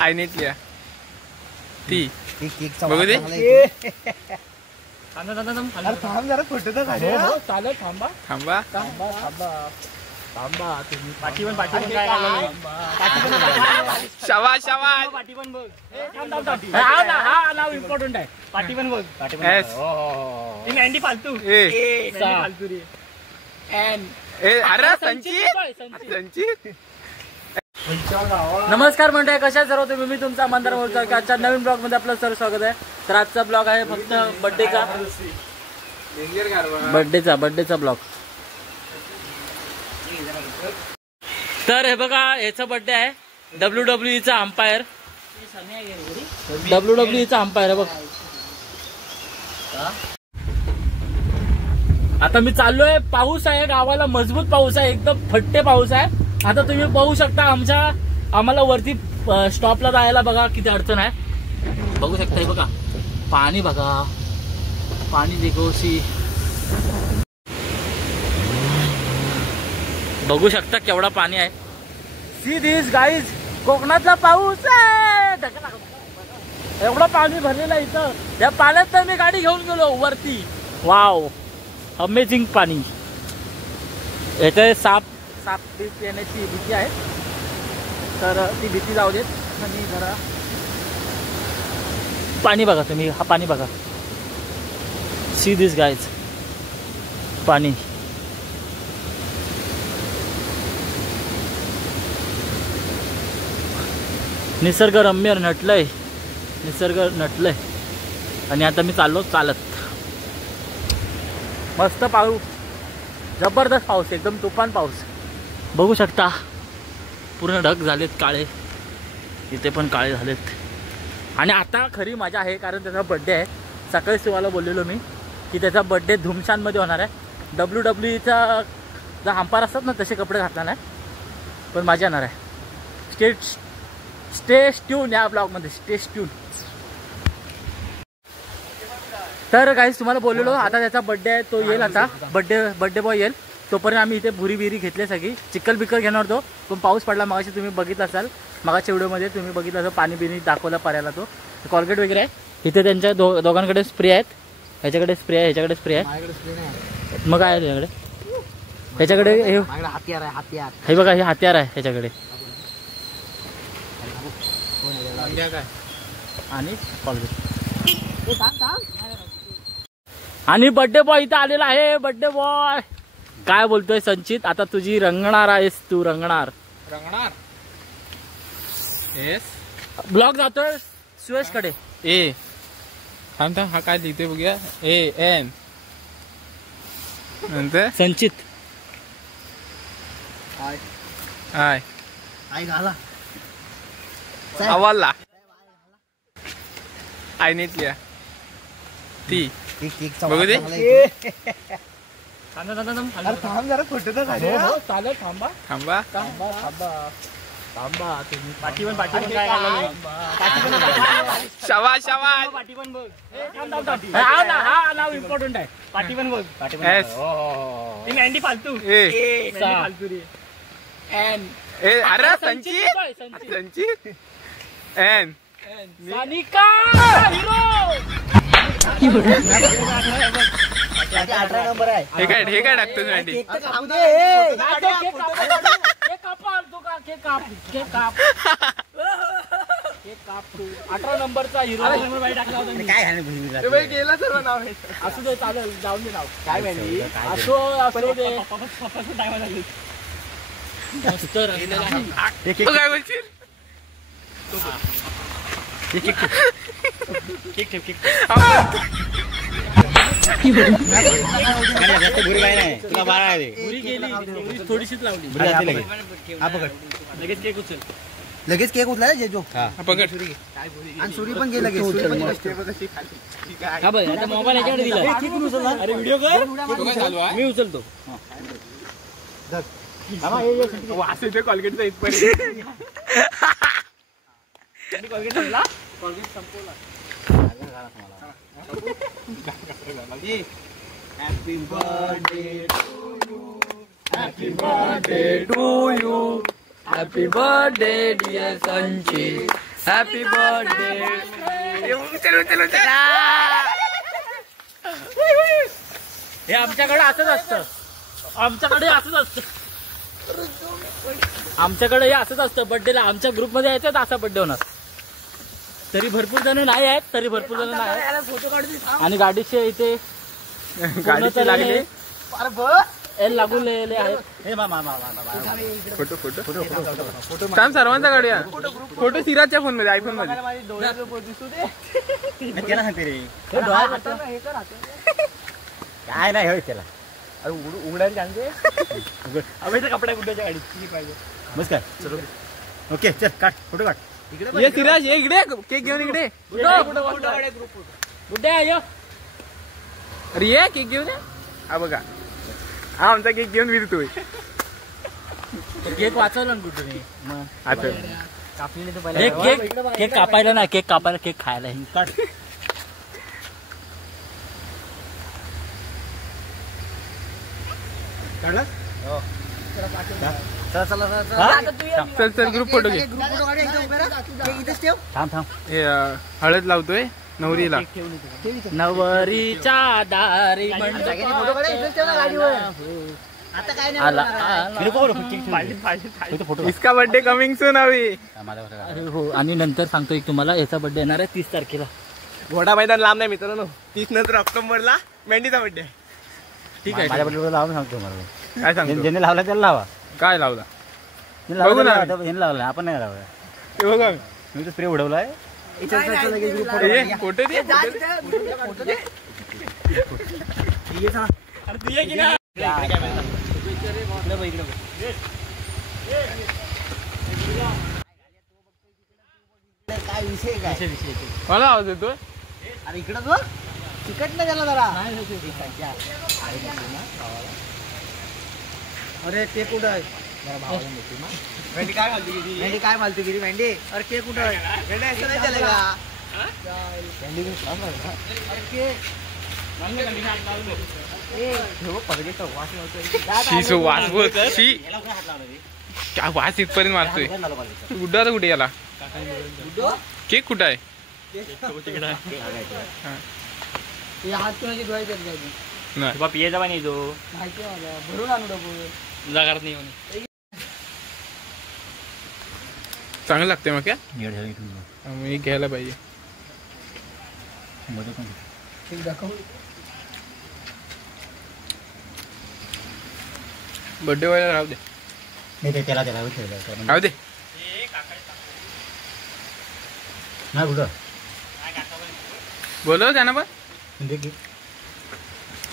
आईनेतल्या ती बघू दे. थांब जरा फोटो तर काढ. चालेल थांबा थांबा थांबा थांबा थांबा तुम्ही पाठी पण शाबास शाबास. पाठी पण बघ. हा नाव इम्पॉर्टंट आहे. पाठी पण बघ. पाठी पण मेंढी फालतू फालतू रे. अरे संचित. नमस्कार मंडळी, कशा सर्व तुम्ही? मी तुमचा मंदार मोरकर. आजच्या नवीन ब्लॉग मध्ये आपलं सर्व स्वागत आहे. तर आजचा ब्लॉग आहे फक्त बर्थडेचा ब्लॉग. तर हे बघा, याचा बर्थडे आहे. WWE चा अंपायर आहे बघ. आता मी चाललोय. पाऊस आहे गावाला, मजबूत पाऊस आहे, एकदम फट्टे पाऊस आहे. आता तुम्ही बघू शकता आम्हाला वरती स्टॉपला जायला बघा किती अडचण आहे. बघू शकता हे बघा, पाणी बघा, पाणी देखोशी बघू शकता केवढा पाणी आहे. सी दिस गाईज, कोकणातला पाऊस आहे. एवढं पाणी भरलेलं आहे इथं. या पाण्यात तर मी गाडी घेऊन गेलो वरती. वाव, अमेझिंग पाणी. याचे साप येण्याची भीती आहे, तर ती भीती जाऊ देत. आणि जरा पाणी बघा तुम्ही, हा पाणी बघा. सी दिस गाईज, पाणी. निसर्गरम्य नटलंय, निसर्ग नटलंय. आणि आता मी चाललो चालत. मस्त पाऊस, जबरदस्त पाऊस, एकदम तुफान पाऊस. बघू शकता पूर्ण ढग झालेत काळे, इथे पण काळे झालेत. आणि आता खरी मजा आहे, कारण त्याचा बड्डे आहे. सकाळीच तुम्हाला बोललेलो मी की त्याचा बड्डे धुमशानमध्ये होणार आहे. WWEचा जर अंपायर असतात ना, तसे कपडे घातला नाही, पण मजा येणार आहे. स्टे ट्यून या ब्लॉगमध्ये, स्टे ट्यून. तर गाईस तुम्हाला बोललेलो, आता त्याचा बड्डे आहे, तो येईल. आता बड्डे बॉय येईल. तोपर्यंत आम्ही इथे भुरी बिरी घेतली सगळी. चिक्कल बिक्कल घेणार होतो, पण पाऊस पडला. मगाशी तुम्ही बघितलं असाल, मगाच्या व्हिडिओमध्ये तुम्ही बघितलं असाल, पाणी बिनी दाखवला पर्याला. तो कॉलगेट वगैरे आहे इथे. त्यांच्या दोघांकडे स्प्रे आहेत. ह्याच्याकडे स्प्रे आहे, ह्याच्याकडे स्प्रे आहे. मग काय आहे त्याच्याकडे? ह्याच्याकडे हत्यार आहे. हे बघा, हे हत्यार आहे ह्याच्याकडे. आणि कॉलगेट आणि बर्थडे बॉय इथं आलेला आहे. बर्थडे बॉय काय बोलतोय संचित? आता तुझी रंगणार आहेस तू, रंगणार. येस. ब्लॉग जातोय सुयश कडे. ए थांब, हा काय लिहितोय बघूया. AN नंतर संचित. आई घाला आवाला आईनेतल्या ती बघू दे. थांब जरा फोटो तर काढ. चालेल थांबा थांबा थांबा थांबा थांबा तुम्ही. पाठी पण शाबास शाबास. पाठी पण बघ. हा नाव इम्पॉर्टंट आहे. पाठी पण बघ. पाठी पण मेंढी फालतू फालतू रे. अरे संचित. सानिका हीरो 18 नंबर आहे. हे काय टाकतो मॅन्डी? तू 18 नंबरचा हिरो टाकला होता. काय गेला सर्व नाव. असू दे, चालेल, जाऊन दे नाव. काय माहिती असो दे. काय बोलशील? थोडीशीच लावली. लगेच केक उचला जेजो. पकड. आणि सुरी पण गेला. मोबाईल याच्याकडे दिला. अरे व्हिडिओ कर, मी उचलतो. वास येते कॉलगेटचा इथपर्यंत. कॉलगेट संपवला. Happy birthday to you. Happy birthday dear Sanchit. Happy birthday. हे आमच्याकडे असंच असतं. आमच्याकडे असंच असतं. आमच्याकडे हे असंच असतं. बर्थडेला आमच्या ग्रुपमध्ये यायचं तर असा बर्थडे होणार. तरी भरपूर जण नाही आहेत. आणि गाडीचे इथे गाडीचे लागले एल लागून आहेत. हे फोटो थांब सर्वांचा काढूया फोटो. सिराजच्या फोन मध्ये आयफोन मध्ये काय नाही होय त्याला. उघडायला सांगते. कपड्या कुठच्या गाडीची पाहिजे. बस काय ओके चल काढ फोटो काढ. ये सिराज ये इकडे केक घेऊन इकडे. गुड्डे आयो. अरे ये केक घेऊन ये. हा बघा हा आमचा केक घेऊन विरतोय. केक वाचवला ना कुठे आता केक कापायला नाही. केक कापायला केक खायला. काढ. काढला चल चल ग्रुप फोटो घे. इथेच ठेव. थांब थांब. हे हळद लावतोय नवरीला. नवरीच्या दारी फोटो काढ इथेच ठेव ना गाडीवर. आता काय नाही इसका बर्थडे कमिंग सून अभी. अरे हो. आणि नंतर सांगतो एक तुम्हाला याचा बर्थडे येणार आहे 30 तारखेला. घोडा मैदान लांब नाही मित्रांनो. 30 नंतर ऑक्टोबरला मेंढीचा बर्थडे. ठीक आहे. माझ्या बर्थडे लावून सांगतो मला. काय सांगतो ज्याने लावला त्याला लावा. काय लावला बघू ना. लावला आपण नाही लावला. ते बघा मी तो स्प्रे उडवलाय. ये फोटो दे. काय विषय काय मला आवाज येतोय. अरे इकडं तो तिकट नाही त्याला जरा. अरे ते कुठं आहे. भेंडी काय मालती गिरी भेंडी. अरे केक कुठं आहे. भेंडी असं नाही चलेगा. शी वास बोल शी. काय वास इथपर्यंत मारतोय. गुड्डा आता कुठे गेला. केक कुठं आहे. चांगलं लागते मग काय मी घ्यायला पाहिजे. बर्थडे व्हायला राहू दे. त्याला राहू दे. नाही कुठं बोलव त्यांना पण.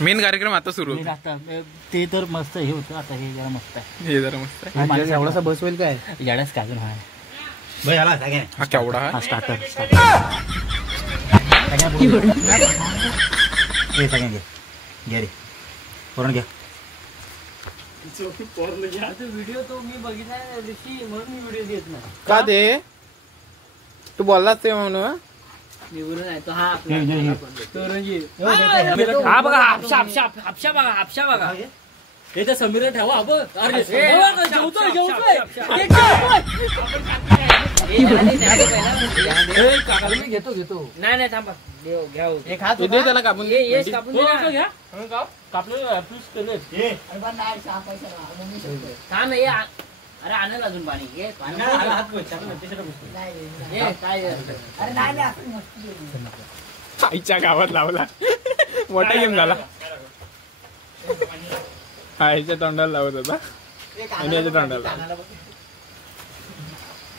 मेन कार्यक्रम आता सुरू होतो. ते तर मस्त हे होतं. आता हे जरा मस्त आहे. हे जरा मस्त आहे. एवढासा बस होईल काय. याडाच काय अजून. हा केवढा हा स्टार्टर घे रे करून घ्या. व्हिडिओ तो मी बघितला म्हणून मी व्हिडिओ घेत नाही. का दे तू बोललाच ते म्हणून. हा बघा हापशा हापशा हापशा बघा. हापशा बघा. हे तर समीर ठेवा. घेतो नाही थांबा. दे त्याला कापून दे. अरे आणल अजून पाणी. आईच्या गावात लावला. मोठा गेम झाला. हा ह्याच्या तोंडाला लावत होता आणि याच्या तोंडाला.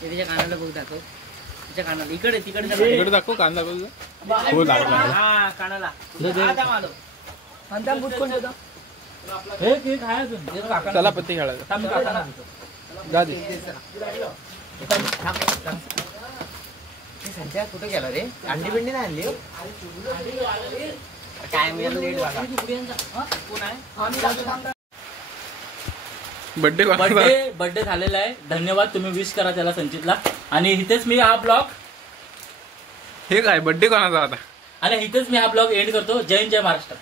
त्याच्या कानाला बघ दाखव. त्याच्या कानाला इकडे इकडे दाखव. कान दाखव. हो लागला. हा कानाला. चला पत्ती खेळायला जा दे. कुठे गेला रे. अंडी बिंडी नाही आणली काय. बर्थडे झालेला आहे. धन्यवाद. तुम्ही विश करा त्याला संचितला. आणि इथेच मी हा ब्लॉग. हे काय बर्थडे कोणाचा आता. आणि इथेच मी हा ब्लॉग एंड करतो. जय हिंद जय महाराष्ट्र.